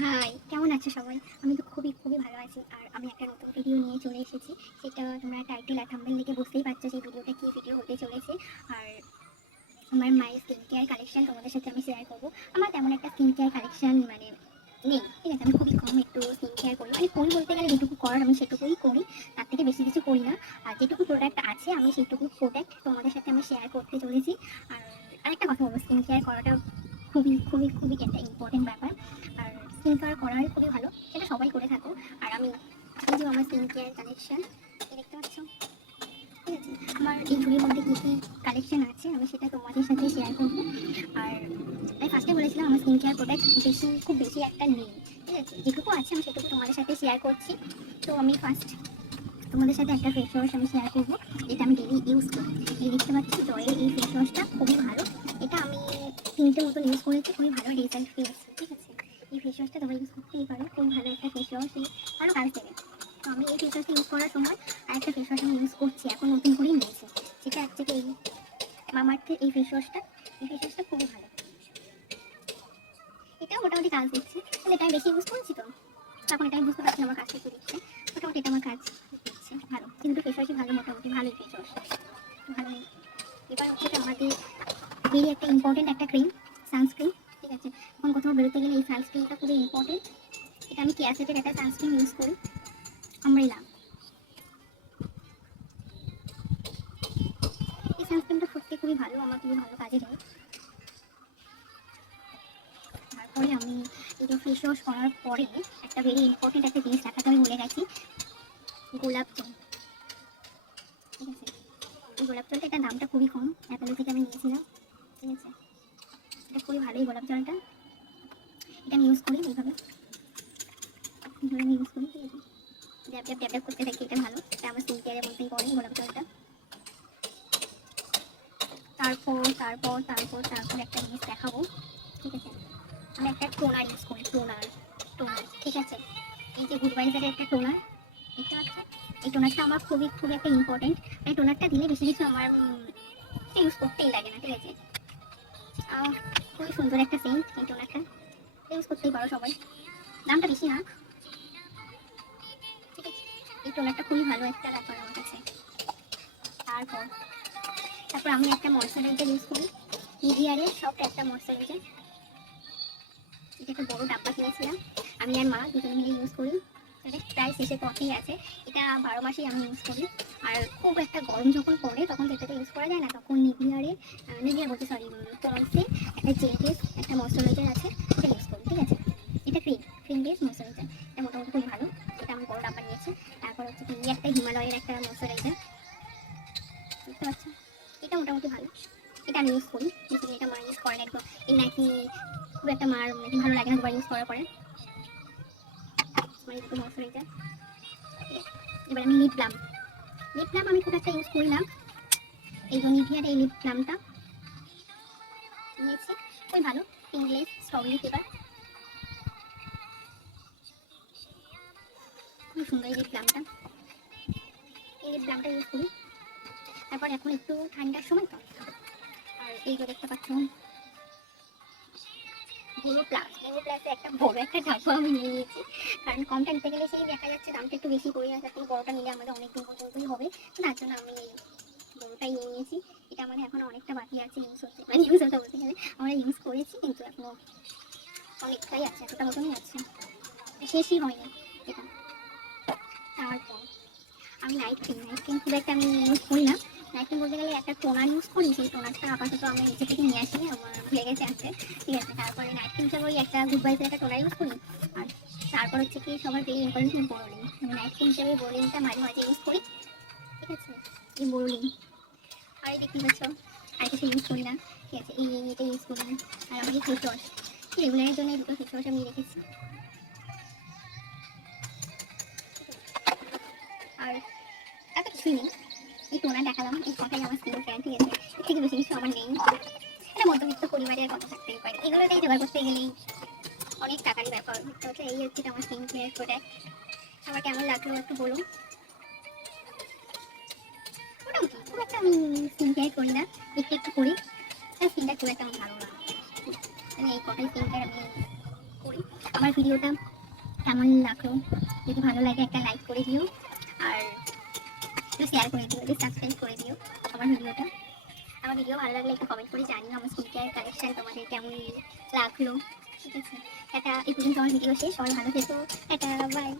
High, কেমন আছো সবাই? আমি তো খুবই খুবই ভালো আছি। আর আমি একটা নতুন ভিডিও নিয়ে চলে এসেছি। সেটা তোমরা টাইটেল আর থাম্বনেল দেখে বুঝতেই পারছ সেই ভিডিওটা কী ভিডিও হতে চলেছে। আর আমার মায়ের স্কিন কেয়ার কালেকশান তোমাদের সাথে আমি শেয়ার করব। আমার তেমন একটা স্কিন কেয়ার কালেকশান মানে নেই। ঠিক আছে, আমি খুবই কম একটু স্কিন কেয়ার করি। মানে করি বলতে গেলে যেটুকু করার আমি সেটুকুই করি। তার থেকে বেশি কিছু করি না। আর যেটুকু প্রোডাক্ট আছে, আমি সেটুকু প্রোডাক্ট তোমাদের সাথে আমি শেয়ার করতে চলেছি। আর আরেকটা কথা বলব স্কিন কেয়ার করাটা খুবই খুবই খুবই একটা ইম্পর্টেন্ট ব্যাপার। স্কিন কেয়ার করাই খুবই ভালো। সেটা সবাই করে থাকো আর আমি এই যে আমার স্কিন কেয়ার কালেকশন দেখতে পাচ্ছ? ঠিক আছে। আমার এই ঝুড়ির মধ্যে কী কী কালেকশন আছে, আমি সেটা তোমাদের সাথে শেয়ার করব। আর আমি ফার্স্টে বলেছিলাম, আমার স্কিন কেয়ার প্রোডাক্ট বেশি, খুব বেশি একটা নেই। ঠিক আছে? যেটুকু আছে, আমি সেটুকু তোমাদের সাথে শেয়ার করছি। তো আমি ফার্স্ট তোমাদের সাথে একটা ফেস ওয়াশ আমি শেয়ার করব, যেটা আমি ডেলি ইউজ করি। এই দেখতে পাচ্ছি, জয়ের এই ফেস ওয়াশটা খুবই ভালো। এটা আমি তিনটে মতন ইউজ করেছি, খুবই ভালো রেজাল্ট পেয়েছি। ঠিক আছে? এই ফেস ওয়াশটা তোমরা ইউজ করতেই পারো খুবই ভালো একটা ফেস ওয়াশ ভালো কাজ দেবে। তো আমি এই ফেস ওয়াশটা ইউজ করার সময় আরেকটা ফেস ওয়াশ আমি ইউজ করছি, এখন নতুন করেই নিয়েছি সেটা হচ্ছে কি এই মামার্থের এই ফেস ওয়াশটা এই ফেস ওয়াশটা খুবই ভালো। এটাও মোটামুটি কাজ দিচ্ছে, কিন্তু এটা বেশি ইউজ করছি তো। তখন এটা বুঝতে পারছি আমার কাজটা একটু দিচ্ছে। মোটামুটি এটা আমার কাজ দিচ্ছে, ভালো। কিন্তু ফেস ওয়াশই ভালো মোটামুটি, ভালোই ফেস ওয়াশ ভালো এবার হচ্ছে আমাদের ভেরি একটা ইম্পর্টেন্ট একটা ক্রিম সানস্ক্রিন ঠিক আছে এখন কোথাও বেরোতে গেলে এই সানস্ক্রিনটা খুবই ইম্পর্টেন্ট এটা আমি কেয়াসেটের একটা সানস্ক্রিন ইউজ করি। আমরেলা এই সানস্ক্রিনটা সত্যি খুবই ভালো, আমার খুবই ভালো কাজে দেয়। তারপরে আমি এই যে ফেস ওয়াশ করার পরে একটা ভেরি ইম্পর্টেন্ট একটা জিনিস দেখাতে আমি ভুলে গেছি। গোলাপ জল। ঠিক আছে? এই গোলাপ জলটা এটার দামটা খুবই কম। অ্যাপেলো থেকে আমি নিয়েছিলাম। ঠিক আছে? এটা খুবই ভালোই গোলাপ জলটা। এটা আমি ইউজ করি এইভাবে। আমি ইউজ করি আছে? ড্যাপ ড্যাপ ড্যাপ করতে থাকি, এটা ভালো। এটা আমার স্কিন মধ্যেই পড়ে গোলাপ জলটা। তারপর তারপর তারপর তারপর একটা জিনিস দেখাবো, ঠিক আছে? আমি একটা টোনার ইউজ করি, টোনার টোনার, ঠিক আছে? এই যে গুডবাইজারের একটা টোনার, দেখতে পাচ্ছ এই টোনারটা আমার খুবই খুবই একটা ইম্পর্টেন্ট এই টোনারটা দিলে বেশি কিছু আমার ইউজ করতেই লাগে না, ঠিক আছে? খুবই সুন্দর একটা সেন্ট এই টোনারটা ইউজ করতেই পারো সবাই। দামটা বেশি না। ঠিক আছে। এই টোনারটা খুবই ভালো একটা ব্যাপার আমার কাছে। তারপর তারপর আমি একটা ময়শ্চারাইজার ইউজ করি। নিভিয়ারের সফট একটা ময়শ্চারাইজার এটা একটা বড় ডাব্বা কিনেছিলাম। আমি আর মা দুজন মিলে ইউজ করি। প্রায় শেষের পথেই আছে। এটা বারো মাসেই আমি ইউজ করি। আর খুব একটা গরম যখন পড়ে, তখন তো ইউজ করা যায় না। তখন নিভিয়ারে নিভিয়ার বলতে সরি পন্সে একটা জেল বেস একটা ময়শ্চারাইজার আছে, সেটা ইউজ করি, ঠিক আছে? এটা ক্রিম ক্রিম বেস ময়শ্চারাইজার এটা মোটামুটি খুবই ভালো। এটা আমি বড় ডাব্বা নিয়েছি। তারপর হচ্ছে কি, একটা হিমালয়ের একটা ময়শ্চারাইজার বুঝতে পারছ? এটা মোটামুটি ভালো। এটা আমি ইউজ করি। এটা মা ইউজ করেন একদম এই নাকি খুব একটা মার ভালো লাগে না দুবার ইউজ করার পরে। মানে এবার আমি লিপ প্লাম লিপ আমি খুব একটা ইউজ করি এই যে প্লামটা নিয়েছি। খুবই ভালো। ইংলিশ স্ট্রবেরি ফ্লেভার খুব সুন্দর এই লিপ প্লামটা এই লিপ প্লামটা ইউজ করি। তারপর এখন একটু ঠান্ডার সময় তো। আর এই দেখতে পাচ্ছ ভোরো প্লাস ভোরো প্লাসে একটা বড় একটা ডাব্বা আমি নিয়ে নিয়েছি। কারণ কমটা নিতে গেলে সেই দেখা যাচ্ছে দামটা একটু বেশি পড়ে যাচ্ছে তার বড়টা নিলে আমাদের অনেক দিন পর্যন্তই হবে। তার জন্য আমি এই বড়টাই নিয়ে নিয়েছি। এটা আমাদের এখন অনেকটা বাকি আছে ইউজ হতে মানে ইউজ হতে বলতে গেলে আমরা ইউজ করেছি, কিন্তু এখনও অনেকটাই আছে, এতটা মতনই আছে। শেষই হয়নি এটা। তারপর আমি নাইট ক্রিম নাইট ক্রিম খুব একটা আমি ইউজ করি না। নাইট বলতে গেলে একটা টোনার ইউজ করি, সেই টোনারটা আপাতত আমি নিচে থেকে নিয়ে আসি, আমার ভুলে গেছে আছে, ঠিক আছে? তারপরে নাইট ক্রিম হিসাবে ওই একটা গুড বাইসের একটা টোনার ইউজ করি, আর তারপর হচ্ছে কি সবার ভেরি ইম্পর্টেন্ট বোরোলিন আমি নাইট ক্রিম হিসাবে বোরোলিনটা মাঝে মাঝে ইউজ করি, ঠিক আছে? এই বোরোলিন আর এই দেখতে পাচ্ছ, আর কিছু ইউজ করি না, ঠিক আছে? এই এটা ইউজ করি না, আর আমাকে ফেস ওয়াশ রেগুলারের জন্য দুটো ফেস ওয়াশ আমি রেখেছি। আর এত কিছুই নেই। এই টোনা দেখালাম, এই কথাই আমার স্কিন কেয়ার ঠিক আছে এর থেকে বেশি কিছু আমার নেই। এটা মধ্যবিত্ত পরিবারের কথা থাকতেই পারে। এগুলোতেই জোগাড় করতে গেলেই অনেক টাকারই ব্যাপার। তো এই হচ্ছে আমার স্কিন কেয়ার প্রোডাক্ট আমার কেমন লাগল একটু বলুন? খুব একটা আমি স্কিন কেয়ার করি না, একটু একটু করি। স্কিনটা খুব একটা আমার ভালো না। মানে এই কটাই স্কিন কেয়ার আমি করি। আমার ভিডিওটা কেমন লাগল? যদি ভালো লাগে একটা লাইক করে দিও। একটু শেয়ার করে দিও একটু সাবস্ক্রাইব করে দিও আমার ভিডিওটা। আমার ভিডিও ভালো লাগলে একটু কমেন্ট করে জানিও আমার স্কিন কেয়ার কালেকশান তোমাদের কেমন লাগল। ঠিক আছে? এটা এই পর্যন্ত আমার ভিডিও শেষ, সবাই ভালো থেকো। এটা বাই